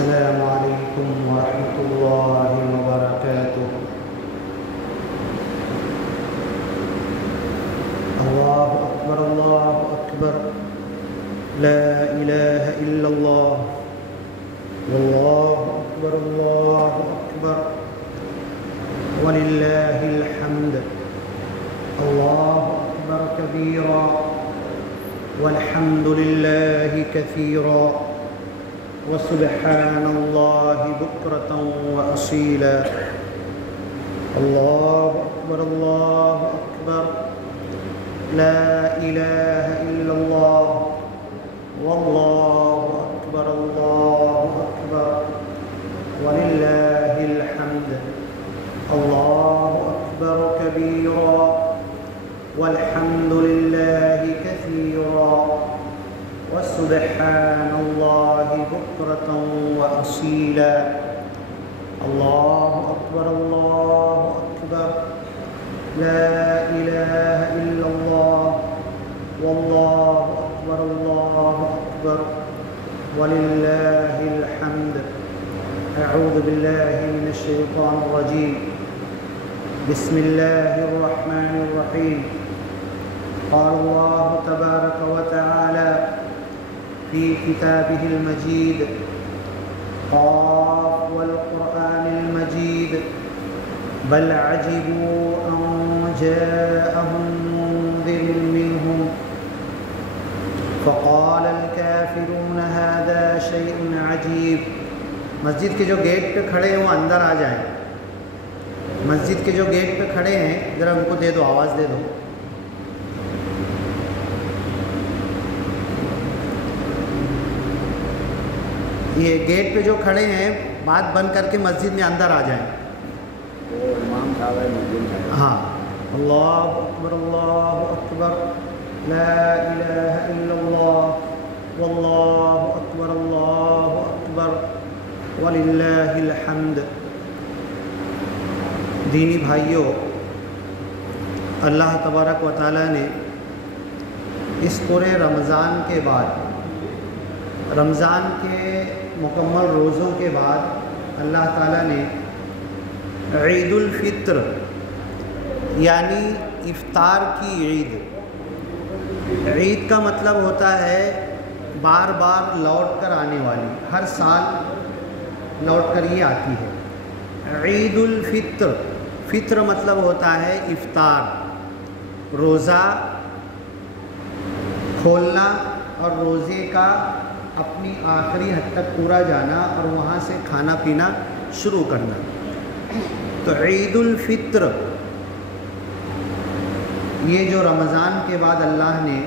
السلام علیکم ورحمۃ اللہ وبرکاتہ۔ اللہ اکبر اللہ اکبر، لا الہ الا اللہ، واللہ اکبر اللہ اکبر، وللہ الحمد۔ اللہ اکبر کبیرا والحمد للہ کثیرا وسبحان اللہ بکرۃ واصیلا۔ اللہ اکبر لا الہ الا اللہ، واللہ اکبر وللہ الحمد۔ اللہ اکبر کبیرا والحمد للہ کثیرا وسبحان اللہ بکرۃ واصیلا۔ اللہ اکبر لا الہ الا اللہ، واللہ اکبر وللہ الحمد۔ اعوذ باللہ من الشیطان الرجیم، بسم اللہ الرحمن الرحیم۔ قال اللہ تبارک وتعالی في كتابه المجيد، قاف والقرآن المجيد، بل عجبوا أن جاءهم منذر منهم فقال الكافرون هذا شيء عجيب۔ مسجد کے جو گیٹ پہ کھڑے ہیں وہ اندر آ جائیں۔ مسجد کے جو گیٹ پہ کھڑے ہیں ذرا ان کو دے دو، آواز دے دو۔ یہ گیٹ پہ جو کھڑے ہیں بات بند کر کے مسجد میں اندر آ جائیں۔ امام صاحب ہے مسجد میں۔ ہاں، اللہ اکبر لا الہ الا اللہ، واللہ اکبر وللہ الحمد۔ دینی بھائیوں، اللہ تبارک و تعالیٰ نے اس پورے رمضان کے بعد، رمضان کے مکمل روزوں کے بعد اللہ تعالیٰ نے عید الفطر یعنی افطار کی عید، عید کا مطلب ہوتا ہے بار بار لوٹ کر آنے والی، ہر سال لوٹ کر یہ آتی ہے۔ عید الفطر، فطر مطلب ہوتا ہے افطار، روزہ کھولنا اور روزے کا اپنی آخری حد تک پورا جانا اور وہاں سے کھانا پینا شروع کرنا۔ تو عید الفطر یہ جو رمضان کے بعد اللہ نے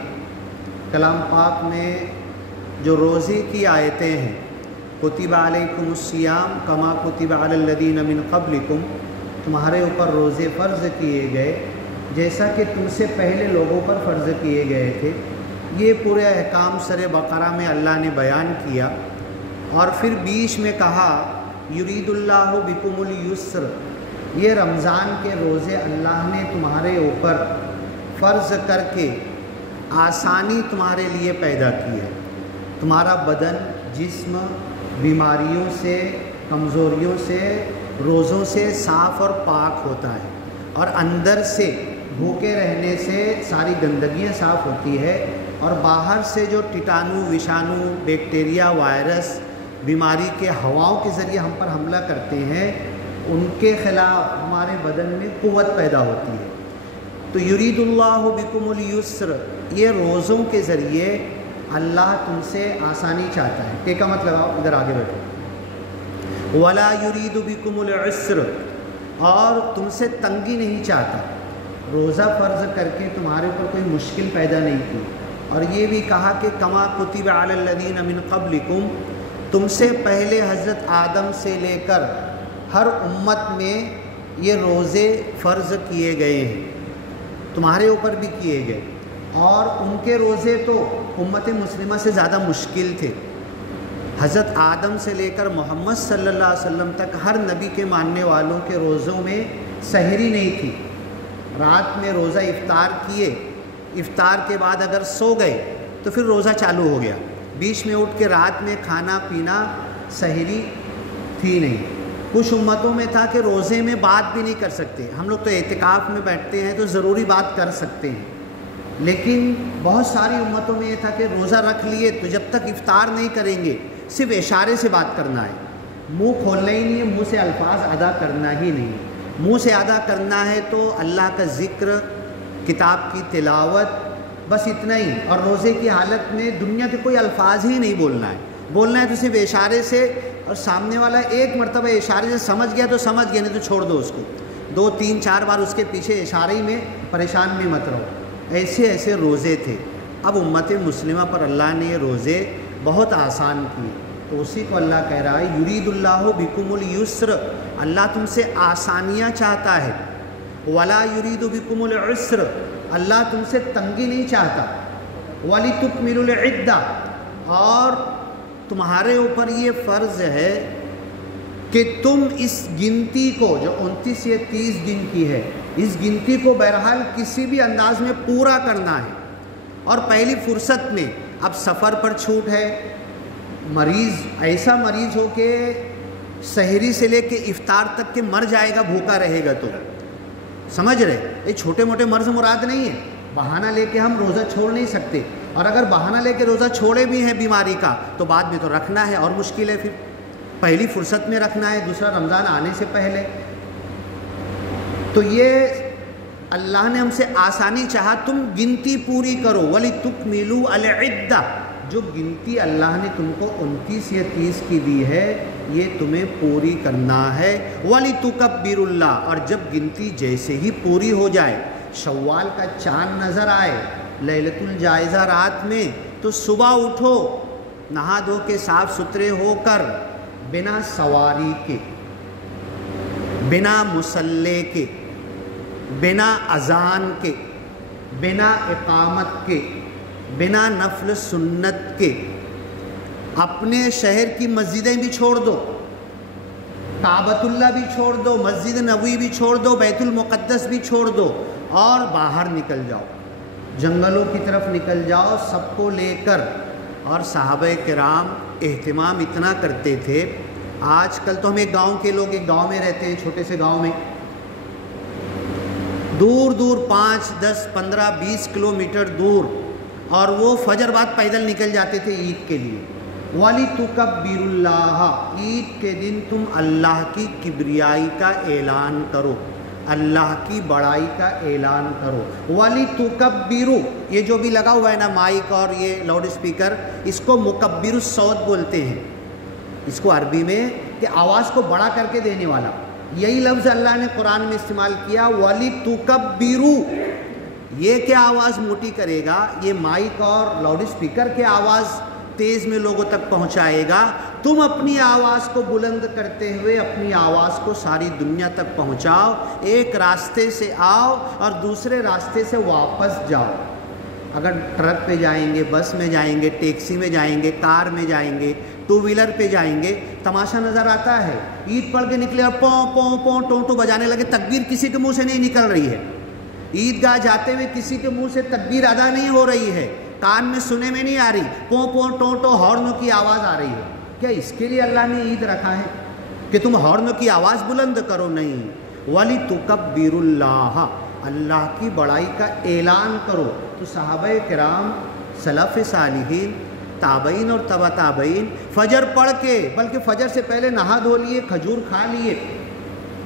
کلام پاک میں جو روزے کی آیتیں ہیں، کتب علیکم الصیام کما کتب علی الذین من قبلکم، تمہارے اوپر روزے فرض کیے گئے جیسا کہ تم سے پہلے لوگوں پر فرض کیے گئے تھے۔ یہ پورے احکام سر بقرہ میں اللہ نے بیان کیا، اور پھر بیچ میں کہا یرید اللہ بکم الیسر، یہ رمضان کے روزے اللہ نے تمہارے اوپر فرض کر کے آسانی تمہارے لیے پیدا کی ہے۔ تمہارا بدن، جسم بیماریوں سے، کمزوریوں سے، روزوں سے صاف اور پاک ہوتا ہے، اور اندر سے بھوکے رہنے سے ساری گندگیاں صاف ہوتی ہے، اور باہر سے جو کیٹانو، وشانو، بیکٹیریا، وائرس، بیماری کے ہواؤں کے ذریعے ہم پر حملہ کرتے ہیں، ان کے خلاف ہمارے بدن میں قوت پیدا ہوتی ہے۔ تو یرید اللہ بکم الیسر، یہ روزوں کے ذریعے اللہ تم سے آسانی چاہتا ہے۔ کہ کا مطلب آپ ادھر آگے بیٹھو۔ ولا یرید بکم العسر، اور تم سے تنگی نہیں چاہتا، روزہ فرض کر کے تمہارے اوپر کوئی مشکل پیدا نہیں کی۔ اور یہ بھی کہا کہ کما کتب علی الذین من قبلکم، تم سے پہلے حضرت آدم سے لے کر ہر امت میں یہ روزے فرض کیے گئے ہیں، تمہارے اوپر بھی کیے گئے، اور ان کے روزے تو امت مسلمہ سے زیادہ مشکل تھے۔ حضرت آدم سے لے کر محمد صلی اللہ علیہ وسلم تک ہر نبی کے ماننے والوں کے روزوں میں سحری نہیں تھی۔ رات میں روزہ افطار کیے، افطار کے بعد اگر سو گئے تو پھر روزہ چالو ہو گیا، بیچ میں اٹھ کے رات میں کھانا پینا سحری تھی نہیں. کچھ امتوں میں تھا کہ روزے میں بات بھی نہیں کر سکتے. ہم لوگ تو اعتکاف میں بیٹھتے ہیں تو ضروری بات کر سکتے ہیں, لیکن بہت ساری امتوں میں یہ تھا کہ روزہ رکھ لیے تو جب تک افطار نہیں کریں گے صرف اشارے سے بات کرنا ہے, منہ کھولنا ہی نہیں ہے, منہ سے الفاظ ادا کرنا ہی نہیں ہے. منہ سے ادا کرنا ہے تو اللہ کا ذکر, کتاب کی تلاوت, بس اتنا ہی. اور روزے کی حالت میں دنیا کے کوئی الفاظ ہی نہیں بولنا ہے. بولنا ہے تو صرف اشارے سے, اور سامنے والا ایک مرتبہ اشارے سے سمجھ گیا تو سمجھ گیا, نہیں تو چھوڑ دو اس کو. 2 3 4 بار اس کے پیچھے اشارے میں پریشان بھی مت رہو. ایسے ایسے روزے تھے. اب امت مسلمہ پر اللہ نے یہ روزے بہت آسان کیے, تو اسی کو اللہ کہہ رہا ہے یرید اللہ بکم الیسر, اللہ تم سے آسانیاں چاہتا ہے. ولا یرید بکم العسر, اللہ تم سے تنگی نہیں چاہتا. ولتکملوا العدہ, اور تمہارے اوپر یہ فرض ہے کہ تم اس گنتی کو جو 29 یا 30 دن کی ہے, اس گنتی کو بہرحال کسی بھی انداز میں پورا کرنا ہے. اور پہلی فرصت میں, اب سفر پر چھوٹ ہے, مریض ایسا مریض ہو کہ سحری سے لے کے افطار تک کے مر جائے گا, بھوکا رہے گا, تو سمجھ رہے, یہ چھوٹے موٹے مرض مراد نہیں ہے. بہانہ لے کے ہم روزہ چھوڑ نہیں سکتے, اور اگر بہانہ لے کے روزہ چھوڑے بھی ہیں بیماری کا تو بعد میں تو رکھنا ہے, اور مشکل ہے. پھر پہلی فرصت میں رکھنا ہے, دوسرا رمضان آنے سے پہلے. تو یہ اللہ نے ہم سے آسانی چاہا, تم گنتی پوری کرو. وَلِتُكْمِلُوا الْعِدَّةَ, جو گنتی اللہ نے تم کو 29 یا 30 کی دی ہے یہ تمہیں پوری کرنا ہے. وَلِتُكَبِّرُوا اللَّهَ, اور جب گنتی جیسے ہی پوری ہو جائے, شوال کا چاند نظر آئے لیلۃ الجائزہ رات میں, تو صبح اٹھو نہا دھو کے صاف ستھرے ہو کر, بنا سواری کے, بنا مصلے کے, بنا اذان کے, بنا اقامت کے, بنا نفل سنت کے, اپنے شہر کی مسجدیں بھی چھوڑ دو, کعبۃ اللہ بھی چھوڑ دو, مسجد نبوی بھی چھوڑ دو, بیت المقدس بھی چھوڑ دو, اور باہر نکل جاؤ, جنگلوں کی طرف نکل جاؤ سب کو لے کر. اور صحابہ کرام اہتمام اتنا کرتے تھے. آج کل تو ہم ایک گاؤں کے لوگ ایک گاؤں میں رہتے ہیں, چھوٹے سے گاؤں میں, دور دور 5 10 15 20 کلومیٹر دور, اور وہ فجر بعد پیدل نکل جاتے تھے عید کے لیے. وَلِتُكَبِّرُوا اللَّهَ, عید کے دن تم اللہ کی کبریائی کا اعلان کرو, اللہ کی بڑائی کا اعلان کرو. وَلِتُكَبِّرُوا, یہ جو بھی لگا ہوا ہے نا مائک اور یہ لاؤڈ اسپیکر, اس کو مکبر الصوت بولتے ہیں. اس کو عربی میں کہ آواز کو بڑا کر کے دینے والا. یہی لفظ اللہ نے قرآن میں استعمال کیا, وَلِتُكَبِّرُوا. یہ کیا آواز موٹی کرے گا, یہ مائک اور لاؤڈ اسپیکر کے آواز تیز میں لوگوں تک پہنچائے گا. تم اپنی آواز کو بلند کرتے ہوئے اپنی آواز کو ساری دنیا تک پہنچاؤ. ایک راستے سے آؤ اور دوسرے راستے سے واپس جاؤ. اگر ٹرک پہ جائیں گے, بس میں جائیں گے, ٹیکسی میں جائیں گے, کار میں جائیں گے, 2 ویلر پہ جائیں گے, تماشا نظر آتا ہے. عید پڑھ کے نکلے اور پوں پوں پوں ٹونٹو بجانے لگے, تکبیر کسی کے منہ سے نہیں نکل رہی ہے. عیدگاہ جاتے ہوئے کسی کے منہ سے تکبیر ادا نہیں ہو رہی ہے, کان میں سنے میں نہیں آ رہی, پوں پوں ٹونٹو ہارنوں کی آواز آ رہی ہے. کیا اس کے لیے اللہ نے عید رکھا ہے کہ تم ہارنوں کی آواز بلند کرو؟ نہیں. وَلِتُكَبِّرُوا اللَّهَ, اللہ کی بڑائی کا اعلان کرو. تو صحابہ کرام, سلف صالحین, تابعین اور تبع تابعین فجر پڑھ کے, بلکہ فجر سے پہلے نہا دھو لیے, کھجور کھا لیے,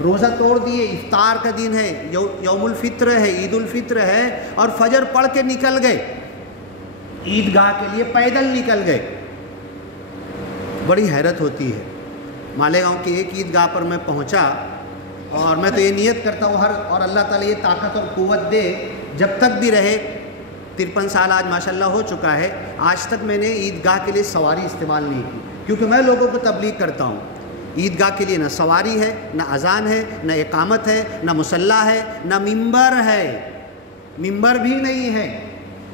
روزہ توڑ دیے, افطار کا دن ہے, یوم الفطر ہے, عید الفطر ہے, اور فجر پڑھ کے نکل گئے عیدگاہ کے لیے, پیدل نکل گئے. بڑی حیرت ہوتی ہے. مالیگاؤں کی ایک عیدگاہ پر میں پہنچا, اور میں تو یہ نیت کرتا ہوں اور اللہ تعالیٰ یہ طاقت اور قوت دے, جب تک بھی رہے, 53 سال آج ماشاءاللہ ہو چکا ہے, آج تک میں نے عیدگاہ کے لیے سواری استعمال نہیں کی, کیونکہ میں لوگوں کو تبلیغ کرتا ہوں. عیدگاہ کے لیے نہ سواری ہے, نہ اذان ہے, نہ اقامت ہے, نہ مصلی ہے, نہ ممبر ہے, ممبر بھی نہیں ہے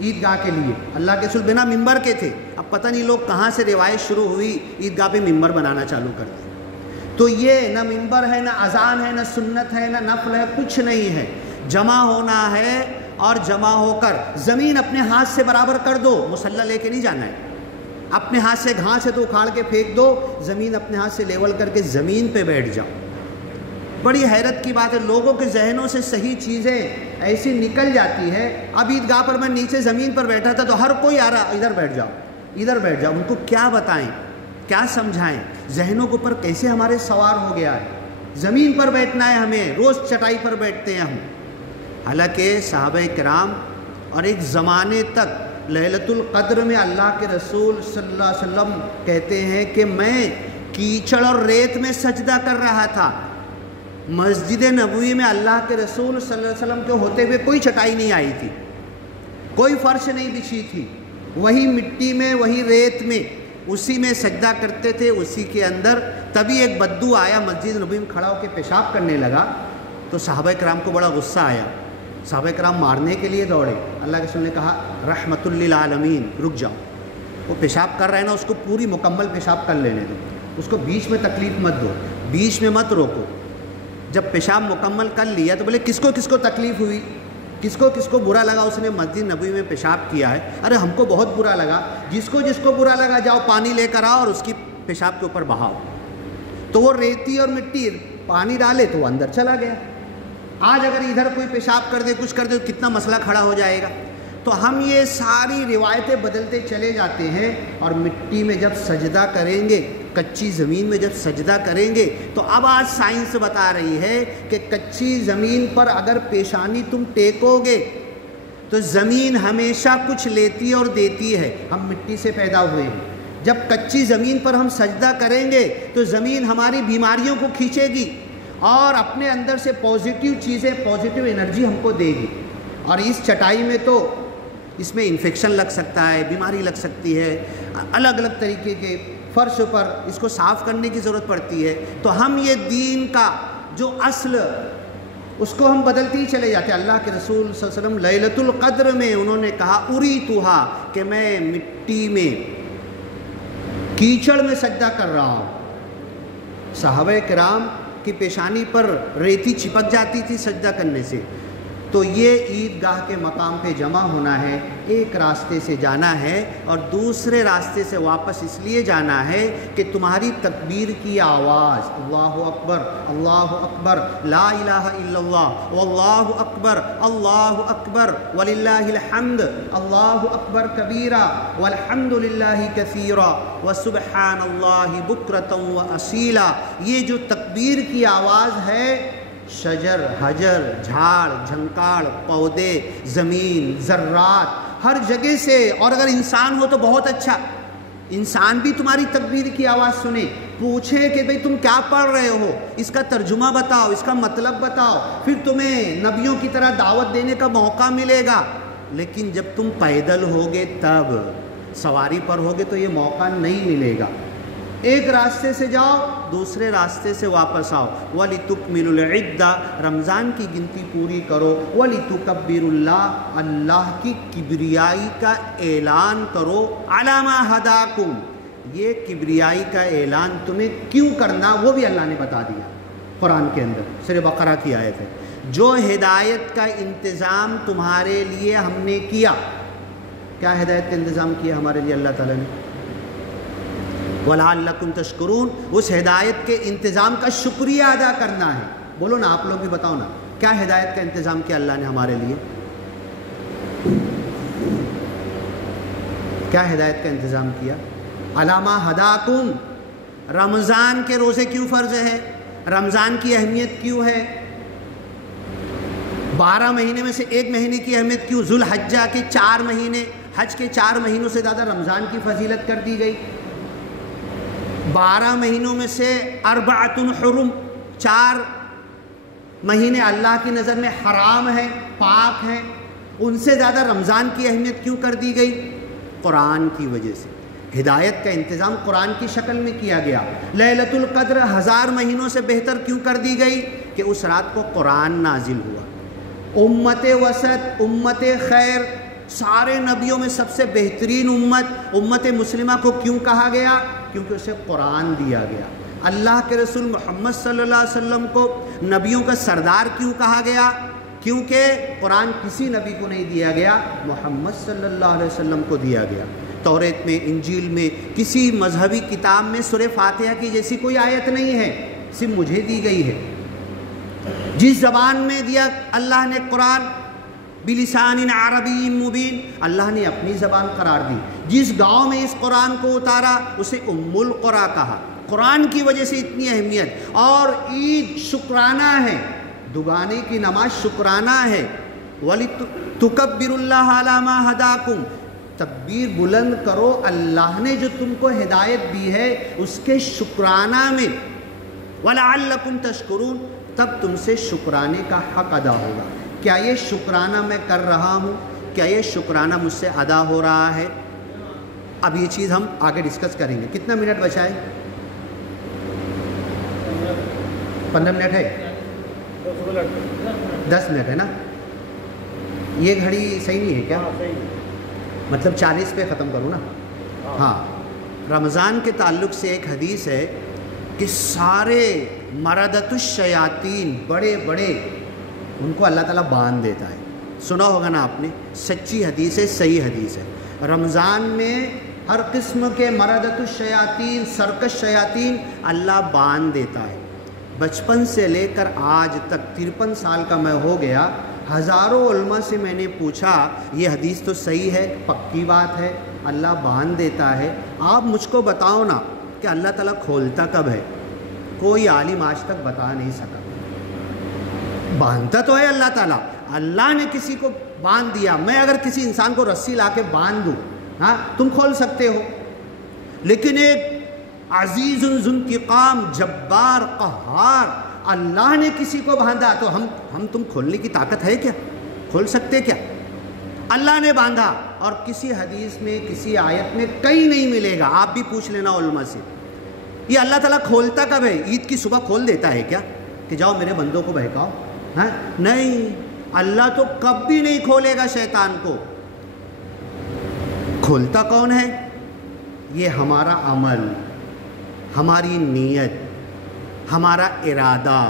عیدگاہ کے لیے. اللہ کے رسول بنا ممبر کے تھے. اب پتہ نہیں لوگ کہاں سے روایت شروع ہوئی, عیدگاہ پہ ممبر بنانا چالو کر دیں. تو یہ نہ ممبر ہے, نہ اذان ہے, نہ سنت ہے, نہ نفل ہے, کچھ نہیں ہے. جمع ہونا ہے, اور جمع ہو کر زمین اپنے ہاتھ سے برابر کر دو, مصلی لے کے نہیں جانا ہے. اپنے ہاتھ سے گھاس ہے تو اکھاڑ کے پھینک دو، زمین اپنے ہاتھ سے لیول کر کے زمین پہ بیٹھ جاؤ۔ بڑی حیرت کی بات ہے، لوگوں کے ذہنوں سے صحیح چیزیں ایسی نکل جاتی ہے۔ اب عیدگاہ پر میں نیچے زمین پر بیٹھا تھا تو ہر کوئی آ رہا ادھر بیٹھ جاؤ ادھر بیٹھ جاؤ، ان کو کیا بتائیں کیا سمجھائیں، ذہنوں کے اوپر کیسے ہمارے سوار ہو گیا ہے۔ زمین پر بیٹھنا ہے ہمیں، روز چٹائی پر بیٹھتے ہیں ہم۔ حالانکہ صحابہ کرام اور ایک زمانے تک لیلۃ القدر میں اللہ کے رسول صلی اللہ علیہ وسلم کہتے ہیں کہ میں کیچڑ اور ریت میں سجدہ کر رہا تھا۔ مسجد نبوی میں اللہ کے رسول صلی اللہ علیہ وسلم کے ہوتے ہوئے کوئی چٹائی نہیں آئی تھی، کوئی فرش نہیں بچھی تھی، وہی مٹی میں وہی ریت میں اسی میں سجدہ کرتے تھے، اسی کے اندر۔ تبھی ایک بدو آیا مسجد نبوی میں کھڑا ہو کے پیشاب کرنے لگا تو صحابہ کرام کو بڑا غصہ آیا، صحابہ کرام مارنے کے لیے دوڑے۔ اللہ کے رسول نے کہا رحمت للعالمین، رک جاؤ، وہ پیشاب کر رہا ہے نا، اس کو پوری مکمل پیشاب کر لینے دو، اس کو بیچ میں تکلیف مت دو، بیچ میں مت روکو۔ جب پیشاب مکمل کر لیا تو بولے کس کو تکلیف ہوئی، کس کو برا لگا اس نے مسجد نبوی میں پیشاب کیا ہے؟ ارے ہم کو بہت برا لگا۔ جس کو برا لگا جاؤ پانی لے کر آؤ اور اس کی پیشاب کے اوپر بہاؤ۔ تو وہ ریتی اور مٹی پانی ڈالے تو وہ اندر چلا گیا۔ آج اگر ادھر کوئی پیشاب کر دے کچھ کر دے تو کتنا مسئلہ کھڑا ہو جائے گا۔ تو ہم یہ ساری روایتیں بدلتے چلے جاتے ہیں، اور مٹی میں جب سجدہ کریں گے، کچی زمین میں جب سجدہ کریں گے تو اب آج سائنس بتا رہی ہے کہ کچی زمین پر اگر پیشانی تم ٹیکو گے تو زمین ہمیشہ کچھ لیتی اور دیتی ہے۔ ہم مٹی سے پیدا ہوئے ہیں، جب کچی زمین پر ہم سجدہ کریں گے تو زمین ہماری بیماریوں کو کھینچے گی اور اپنے اندر سے پازیٹیو چیزیں، پازیٹیو انرجی ہم کو دے گی۔ اور اس چٹائی میں تو اس میں انفیکشن لگ سکتا ہے، بیماری لگ سکتی ہے، الگ الگ طریقے کے فرش پر اس کو صاف کرنے کی ضرورت پڑتی ہے۔ تو ہم یہ دین کا جو اصل اس کو ہم بدلتے ہی چلے جاتے ہیں۔ اللہ کے رسول صلی اللہ علیہ وسلم لیلۃ القدر میں انہوں نے کہا اریتھا، کہ میں مٹی میں کیچڑ میں سجدہ کر رہا ہوں۔ صحابہ کرام کی پیشانی پر ریتی چپک جاتی تھی سجدہ کرنے سے۔ تو یہ عیدگاہ کے مقام پہ جمع ہونا ہے، ایک راستے سے جانا ہے اور دوسرے راستے سے واپس اس لیے جانا ہے کہ تمہاری تکبیر کی آواز اللہ اکبر لا الہ الا اللہ واللہ اکبر وللہ الحمد اللہ اکبر کبیرا والحمد للہ کثیرا وسبحان اللہ بکرۃ واصیلا، یہ جو تکبیر کی آواز ہے، شجر، حجر، جھاڑ جھنکاڑ، پودے، زمین، ذرات، ہر جگہ سے، اور اگر انسان ہو تو بہت اچھا، انسان بھی تمہاری تکبیر کی آواز سنے، پوچھے کہ بھئی تم کیا پڑھ رہے ہو، اس کا ترجمہ بتاؤ، اس کا مطلب بتاؤ، پھر تمہیں نبیوں کی طرح دعوت دینے کا موقع ملے گا۔ لیکن جب تم پیدل ہوگے، تب سواری پر ہوگے تو یہ موقع نہیں ملے گا۔ ایک راستے سے جاؤ، دوسرے راستے سے واپس آؤ۔ وَلِتُكْمِلُوا الْعِدَّةَ، رمضان کی گنتی پوری کرو۔ وَلِتُكَبِّرُوا اللَّهَ، اللہ کی کبریائی کا اعلان کرو۔ عَلَىٰ مَا هَدَاكُمْ، یہ کبریائی کا اعلان تمہیں کیوں کرنا وہ بھی اللہ نے بتا دیا قرآن کے اندر، سورہ بقرہ کی آیت ہے۔ جو ہدایت کا انتظام تمہارے لیے ہم نے کیا، کیا ہدایت کا انتظام کیا ہمارے لیے اللہ تعالیٰ نے؟ وَلَعَلَّكُمْ تَشْكُرُونَ، اس ہدایت کے انتظام کا شکریہ ادا کرنا ہے۔ بولو نا، آپ لوگ بھی بتاؤ نا، کیا ہدایت کا انتظام کیا اللہ نے ہمارے لیے؟ کیا ہدایت کا انتظام کیا؟ عَلَىٰ ہداکم، رمضان کے روزے کیوں فرض ہے؟ رمضان کی اہمیت کیوں ہے؟ 12 مہینے میں سے ایک مہینے کی اہمیت کیوں؟ ذوالحجہ کے 4 مہینے، حج کے 4 مہینوں سے زیادہ رمضان کی فضیلت کر دی گئی۔ 12 مہینوں میں سے 4 حرم، 4 مہینے اللہ کی نظر میں حرام ہیں، پاک ہیں، ان سے زیادہ رمضان کی اہمیت کیوں کر دی گئی؟ قرآن کی وجہ سے۔ ہدایت کا انتظام قرآن کی شکل میں کیا گیا۔ لیلۃ القدر 1000 مہینوں سے بہتر کیوں کر دی گئی؟ کہ اس رات کو قرآن نازل ہوا۔ امت وسط، امت خیر، سارے نبیوں میں سب سے بہترین امت مسلمہ کو کیوں کہا گیا؟ کیونکہ اسے قرآن دیا گیا۔ اللہ کے رسول محمد صلی اللہ علیہ وسلم کو نبیوں کا سردار کیوں کہا گیا؟ کیونکہ قرآن کسی نبی کو نہیں دیا گیا، محمد صلی اللہ علیہ وسلم کو دیا گیا۔ توریت میں، انجیل میں، کسی مذہبی کتاب میں سورہ فاتحہ کی جیسی کوئی آیت نہیں ہے، صرف مجھے دی گئی ہے۔ جس زبان میں دیا اللہ نے قرآن، بلسان عربی مبین، اللہ نے اپنی زبان قرار دی۔ جس گاؤں میں اس قرآن کو اتارا اسے ام القریٰ کہا۔ قرآن کی وجہ سے اتنی اہمیت۔ اور عید شکرانہ ہے، دگانے کی نماز شکرانہ ہے۔ وَلِتُكَبِّرُوا اللَّهَ عَلَى مَا هَدَاكُمْ، تکبیر بلند کرو اللہ نے جو تم کو ہدایت دی ہے اس کے شکرانہ میں۔ وَلَعَلَّكُمْ تَشْكُرُونَ، تب تم سے شکرانے کا حق ادا ہوگا۔ کیا یہ شکرانہ میں کر رہا ہوں؟ کیا یہ شکرانہ مجھ سے ادا ہو رہا ہے؟ اب یہ چیز ہم آگے ڈسکس کریں گے۔ کتنا منٹ بچا ہے؟ 15 منٹ ہے؟ 10 منٹ ہے نا؟ یہ گھڑی صحیح نہیں ہے کیا؟ مطلب 40 پہ ختم کروں نا؟ ہاں۔ رمضان کے تعلق سے ایک حدیث ہے کہ سارے مردۃ الشیاطین بڑے بڑے ان کو اللہ تعالیٰ باندھ دیتا ہے۔ سنا ہوگا نا آپ نے، سچی حدیث ہے، صحیح حدیث ہے۔ رمضان میں ہر قسم کے مردۃ الشیاطین، سرکش شیاطین اللہ باندھ دیتا ہے۔ بچپن سے لے کر آج تک 53 سال کا میں ہو گیا، ہزاروں علماء سے میں نے پوچھا یہ حدیث تو صحیح ہے، پکی بات ہے، اللہ باندھ دیتا ہے، آپ مجھ کو بتاؤ نا کہ اللہ تعالیٰ کھولتا کب ہے؟ کوئی عالم آج تک بتا نہیں سکا۔ باندھتا تو ہے اللہ تعالیٰ، اللہ نے کسی کو باندھ دیا۔ میں اگر کسی انسان کو رسی لا کے باندھ دوں، ہاں تم کھول سکتے ہو، لیکن ایک عزیز ذو انتقام، جبار، قہار اللہ نے کسی کو باندھا تو ہم تم کھولنے کی طاقت ہے کیا؟ کھول سکتے کیا؟ اللہ نے باندھا۔ اور کسی حدیث میں، کسی آیت میں کہیں نہیں ملے گا، آپ بھی پوچھ لینا علماء سے، یہ اللہ تعالیٰ کھولتا کب ہے؟ عید کی صبح کھول دیتا ہے کیا کہ جاؤ میرے بندوں کو بہکاؤ؟ ہاں نہیں، اللہ تو کب بھی نہیں کھولے گا شیطان کو۔ کھولتا کون ہے؟ یہ ہمارا عمل، ہماری نیت، ہمارا ارادہ،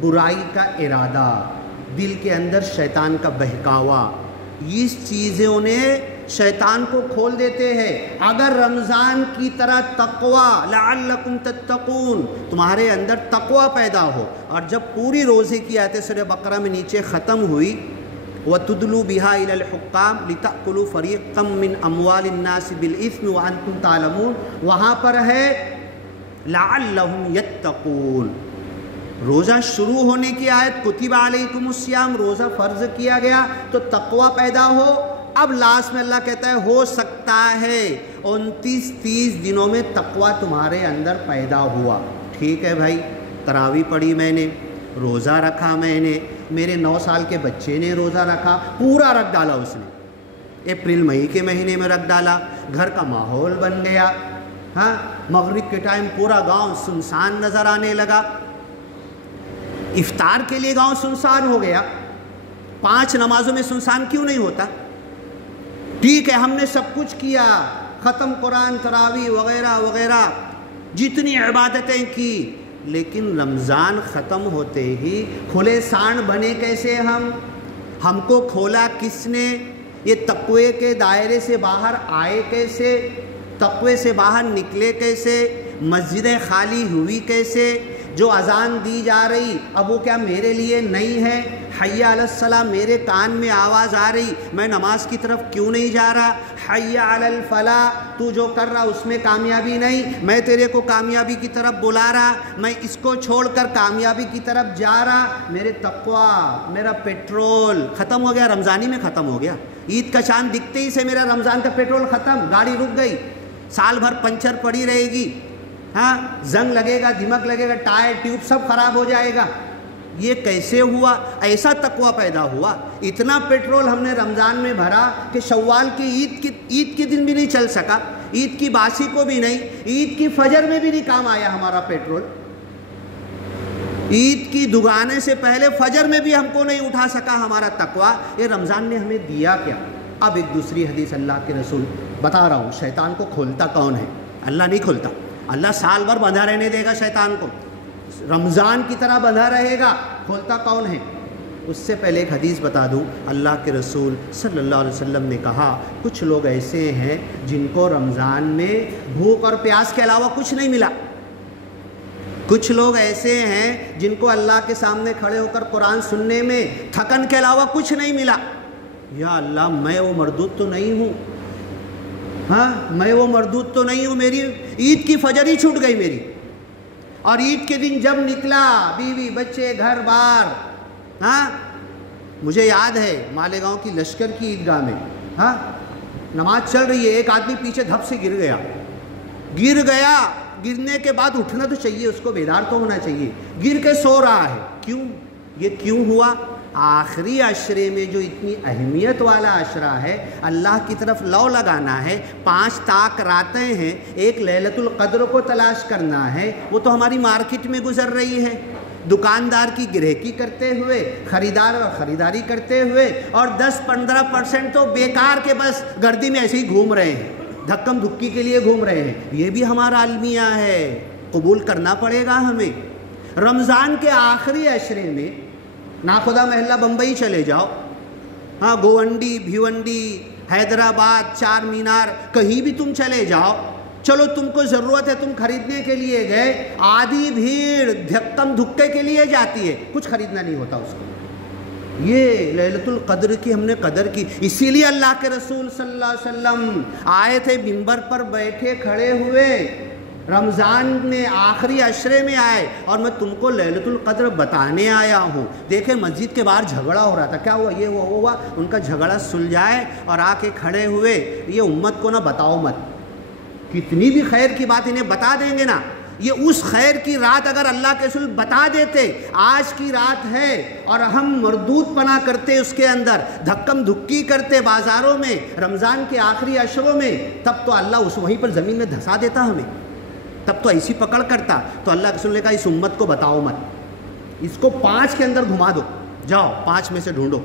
برائی کا ارادہ، دل کے اندر شیطان کا بہکاوا، اس چیزوں نے شیطان کو کھول دیتے ہیں۔ اگر رمضان کی طرح تقوی، لعلکم تتقون، تمہارے اندر تقوی پیدا ہو، اور جب پوری روزے کی آیت سورہ بقرہ میں نیچے ختم ہوئی، وَتُدْلُوا بِهَا إِلَى الْحُكَّامِ لِتَأْكُلُوا فَرِيقًا مِّنْ أَمْوَالِ النَّاسِ بِالْإِثْمِ وَأَنْتُمْ تَعْلَمُونَ، وہاں پر ہے لَعَلَّهُمْ يَتَّقُونَ۔ روزہ شروع ہونے کی آیت کتب علیکم الصیام، روزہ فرض کیا گیا تو تقوی پیدا ہو۔ اب لاسٹ میں اللہ کہتا ہے ہو سکتا ہے 29-30 دنوں میں تقوی تمہارے اندر پیدا ہوا۔ ٹھیک ہے بھائی، تراویح پڑھی میں نے، روزہ رکھا میں نے، میرے 9 سال کے بچے نے روزہ رکھا، پورا رکھ ڈالا اس نے، اپریل مئی کے مہینے میں رکھ ڈالا، گھر کا ماحول بن گیا۔ ہاں، مغرب کے ٹائم پورا گاؤں سنسان نظر آنے لگا، افطار کے لیے گاؤں سنسان ہو گیا۔ 5 نمازوں میں سنسان کیوں نہیں ہوتا؟ ٹھیک ہے ہم نے سب کچھ کیا، ختم قرآن، تراویح وغیرہ وغیرہ، جتنی عبادتیں کی، لیکن رمضان ختم ہوتے ہی کھلے سانڈ بنے کیسے ہم کو کھولا کس نے؟ یہ تقوی کے دائرے سے باہر آئے کیسے؟ تقوی سے باہر نکلے کیسے؟ مسجدیں خالی ہوئی کیسے؟ جو اذان دی جا رہی اب وہ کیا میرے لیے نہیں ہے؟ حی علی الصلاۃ میرے کان میں آواز آ رہی، میں نماز کی طرف کیوں نہیں جا رہا؟ حی علی الفلاح تو جو کر رہا اس میں کامیابی نہیں، میں تیرے کو کامیابی کی طرف بلا رہا، میں اس کو چھوڑ کر کامیابی کی طرف جا رہا۔ میرے تقوی، میرا پیٹرول ختم ہو گیا، رمضانی میں ختم ہو گیا۔ عید کا چاند دکھتے ہی سے میرا رمضان کا پیٹرول ختم، گاڑی رک گئی، سال بھر پنچر پڑی رہے گی، ہاں زنگ لگے گا، دھمک لگے گا، ٹائر ٹیوب سب خراب ہو جائے گا۔ یہ کیسے ہوا؟ ایسا تقوی پیدا ہوا۔ اتنا پیٹرول ہم نے رمضان میں بھرا کہ شوال کی عید کے دن بھی نہیں چل سکا، عید کی باسی کو بھی نہیں، عید کی فجر میں بھی نہیں کام آیا ہمارا پیٹرول۔ عید کی دگانے سے پہلے فجر میں بھی ہم کو نہیں اٹھا سکا ہمارا تقوی۔ یہ رمضان نے ہمیں دیا کیا؟ اب ایک دوسری حدیث اللہ کے رسول بتا رہا ہوں، شیطان کو کھولتا کون ہے؟ اللہ نہیں کھولتا، اللہ سال بھر بندھا رہنے دے گا شیطان کو، رمضان کی طرح بندھا رہے گا۔ کھولتا کون ہے؟ اس سے پہلے ایک حدیث بتا دوں، اللہ کے رسول صلی اللہ علیہ وسلم نے کہا کچھ لوگ ایسے ہیں جن کو رمضان میں بھوک اور پیاس کے علاوہ کچھ نہیں ملا. کچھ لوگ ایسے ہیں جن کو اللہ کے سامنے کھڑے ہو کر قرآن سننے میں تھکن کے علاوہ کچھ نہیں ملا. یا اللہ میں وہ مردود تو نہیں ہوں، ہاں میں وہ مردود تو نہیں ہوں، میری عید کی فجر ہی چھوٹ گئی میری، اور عید کے دن جب نکلا بیوی بچے گھر بار. ہاں مجھے یاد ہے مالیگاؤں کی لشکر کی عیدگاہ میں ہاں نماز چل رہی ہے، ایک آدمی پیچھے دھپ سے گر گیا. گرنے کے بعد اٹھنا تو چاہیے، اس کو بیدار تو ہونا چاہیے، گر کے سو رہا ہے. کیوں؟ یہ کیوں ہوا؟ آخری عشرے میں جو اتنی اہمیت والا عشرہ ہے، اللہ کی طرف لو لگانا ہے، 5 طاق راتیں ہیں، ایک لیلۃ القدر کو تلاش کرنا ہے. وہ تو ہماری مارکیٹ میں گزر رہی ہے، دکاندار کی گرہکی کرتے ہوئے، خریدار اور خریداری کرتے ہوئے، اور 10-15% تو بیکار کے بس گردی میں ایسے ہی گھوم رہے ہیں، دھکم دھکی کے لیے گھوم رہے ہیں. یہ بھی ہمارا المیہ ہے، قبول کرنا پڑے گا ہمیں. رمضان کے آخری عشرے میں ناخدا محلہ بمبئی چلے جاؤ، ہاں گوونڈی بھیونڈی حیدرآباد چار مینار کہیں بھی تم چلے جاؤ، چلو تم کو ضرورت ہے، تم خریدنے کے لیے گئے، آدھی بھیڑ دھکم دھکے کے لیے جاتی ہے، کچھ خریدنا نہیں ہوتا اس کو. یہ لیلۃ القدر کی ہم نے قدر کی. اسی لیے اللہ کے رسول صلی اللہ علیہ وسلم آئے تھے منبر پر بیٹھے کھڑے ہوئے، رمضان میں آخری عشرے میں آئے، اور میں تم کو لیلۃ القدر بتانے آیا ہوں. دیکھیں مسجد کے باہر جھگڑا ہو رہا تھا، کیا ہوا؟ یہ ہوا ان کا جھگڑا سلجھائے اور آ کے کھڑے ہوئے. یہ امت کو نہ بتاؤ مت، کتنی بھی خیر کی بات انہیں بتا دیں گے نا، یہ اس خیر کی رات اگر اللہ کے رسول بتا دیتے آج کی رات ہے اور ہم مردود پنا کرتے اس کے اندر، دھکم دھکی کرتے بازاروں میں رمضان کے آخری عشروں میں، تب تو اللہ اس وہیں پر زمین میں دھسا دیتا ہمیں، تب تو ایسی پکڑ کرتا. تو اللہ کے رسول نے کہا اس امت کو بتاؤ مت، اس کو 5 کے اندر گھما دو، جاؤ 5 میں سے ڈھونڈو.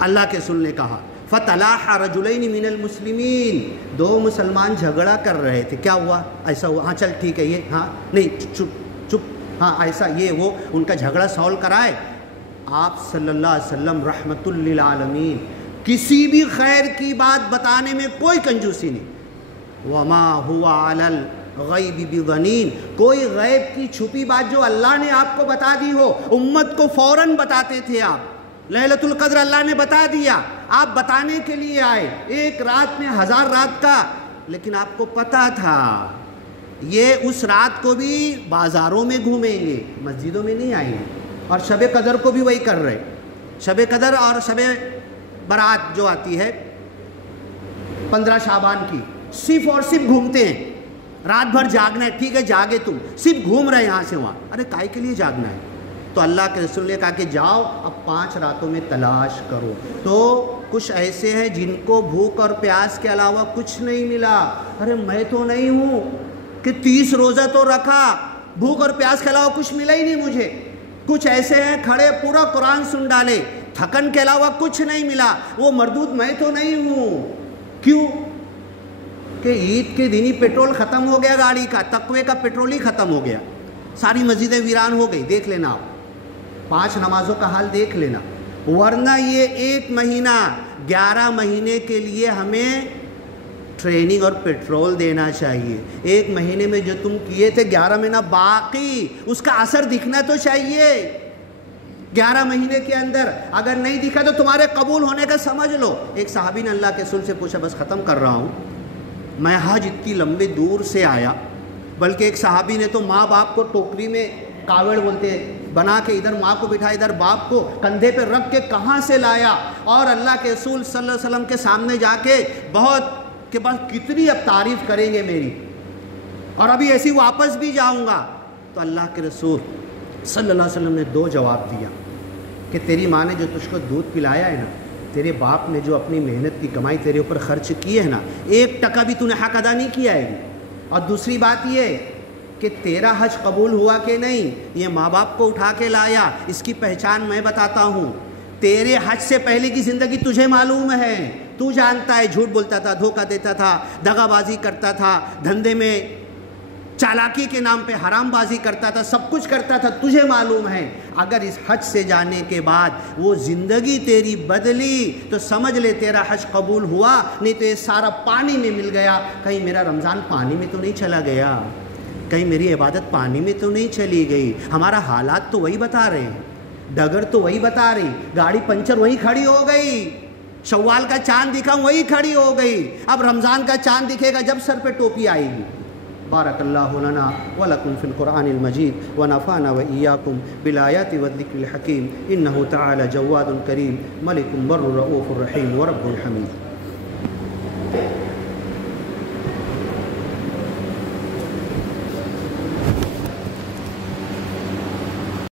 اللہ کے رسول نے کہا فَتَلَاحَ رَجُلَيْنِ مِنَ الْمُسْلِمِينَ، 2 مسلمان جھگڑا کر رہے تھے. کیا ہوا؟ ایسا ہوا، ہاں چل ٹھیک ہے، یہ ہاں نہیں چپ، ہاں ایسا یہ وہ، ان کا جھگڑا سالو کرائے. آپ صلی اللہ علیہ وسلم رحمت للعالمین کسی بھی خیر کی بات بتانے میں کوئی کنجوسی نہیں. وَمَا هُوَ عَلَى الْغَيْبِ بِضَنِينٍ، کوئی غیب کی چھپی بات جو اللہ نے آپ کو بتا دی ہو امت کو فوراً بتاتے تھے آپ. لیلۃ القدر اللہ نے بتا دیا، آپ بتانے کے لیے آئے، 1 رات میں 1000 رات کا، لیکن آپ کو پتا تھا یہ اس رات کو بھی بازاروں میں گھومیں گے، مسجدوں میں نہیں آئیں گے. اور شب قدر کو بھی وہی کر رہے. شب قدر اور شب برات جو آتی ہے 15 شعبان کی، صرف اور صرف گھومتے ہیں. رات بھر جاگنا ہے، ٹھیک ہے جاگے تم، صرف گھوم رہے یہاں سے وہاں. ارے کائے کے لیے جاگنا ہے؟ تو اللہ کے رسول نے کہا کہ جاؤ اب 5 راتوں میں تلاش کرو. تو کچھ ایسے ہیں جن کو بھوک اور پیاس کے علاوہ کچھ نہیں ملا. ارے میں تو نہیں ہوں کہ 30 روزہ تو رکھا، بھوک اور پیاس کے علاوہ کچھ ملا ہی نہیں مجھے. کچھ ایسے ہیں کھڑے پورا قرآن سن ڈالے، تھکن کے علاوہ کچھ نہیں ملا. وہ مردود میں تو نہیں ہوں. کیوں؟ کہ عید کے دن ہی پیٹرول ختم ہو گیا گاڑی کا، تقوی کا پیٹرول ہی ختم ہو گیا، ساری مسجدیں ویران ہو گئی. دیکھ لینا آپ 5 نمازوں کا حال دیکھ لینا. ورنہ یہ 1 مہینہ 11 مہینے کے لیے ہمیں ٹریننگ اور پیٹرول دینا چاہیے. 1 مہینے میں جو تم کیے تھے 11 مہینہ باقی، اس کا اثر دکھنا تو چاہیے. 11 مہینے کے اندر اگر نہیں دکھا تو تمہارے قبول ہونے کا سمجھ لو. ایک صحابی نے اللہ کے رسول سے پوچھا، بس ختم کر رہا ہوں، میں حج اتنی لمبے دور سے آیا، بلکہ ایک صحابی نے تو ماں باپ کو ٹوکری میں کاوڑ بولتے ہیں بنا کے ادھر ماں کو بٹھا ادھر باپ کو کندھے پہ رکھ کے کہاں سے لایا، اور اللہ کے رسول صلی اللہ علیہ وسلم کے سامنے جا کے بہت کہ بس کتنی اب تعریف کریں گے میری، اور ابھی ایسی واپس بھی جاؤں گا. تو اللہ کے رسول صلی اللہ علیہ وسلم نے 2 جواب دیا کہ تیری ماں نے جو تجھ کو دودھ پلایا ہے نا، تیرے باپ نے جو اپنی محنت کی کمائی تیرے اوپر خرچ کی ہے نا، 1 ٹکا بھی تو نے حق ادا نہیں کیا ہے. اور دوسری بات یہ کہ تیرا حج قبول ہوا کہ نہیں، یہ ماں باپ کو اٹھا کے لایا، اس کی پہچان میں بتاتا ہوں. تیرے حج سے پہلے کی زندگی تجھے معلوم ہے، تو جانتا ہے، جھوٹ بولتا تھا، دھوکہ دیتا تھا، دغا بازی کرتا تھا، دھندے میں چالاکی کے نام پہ حرام بازی کرتا تھا، سب کچھ کرتا تھا، تجھے معلوم ہے اگر اس حج سے جانے کے بعد وہ زندگی تیری بدلی تو سمجھ لے تیرا حج قبول ہوا، نہیں تو یہ سارا پانی میں مل گیا۔ کہیں میرا رمضان پانی میں تو نہیں چلا گیا، کہیں میری عبادت پانی میں تو نہیں چلی گئی۔ ہمارا حالات تو وہی بتا رہے ہیں، ڈگر تو وہی بتا رہی، گاڑی پنچر وہی کھڑی ہو گئی، شوال کا چاند دکھا وہی کھڑی ہو گئی، اب رمضان کا چاند دکھے گا جب سر پہ ٹوپی آئے گی۔ بارک اللہ لنا ولکم فی القرآن المجید ونفعنا وإیاکم بالآیات والذکر الحکیم، انہ تعالی جواد کریم ملک بر رؤوف رحیم ورب حمید۔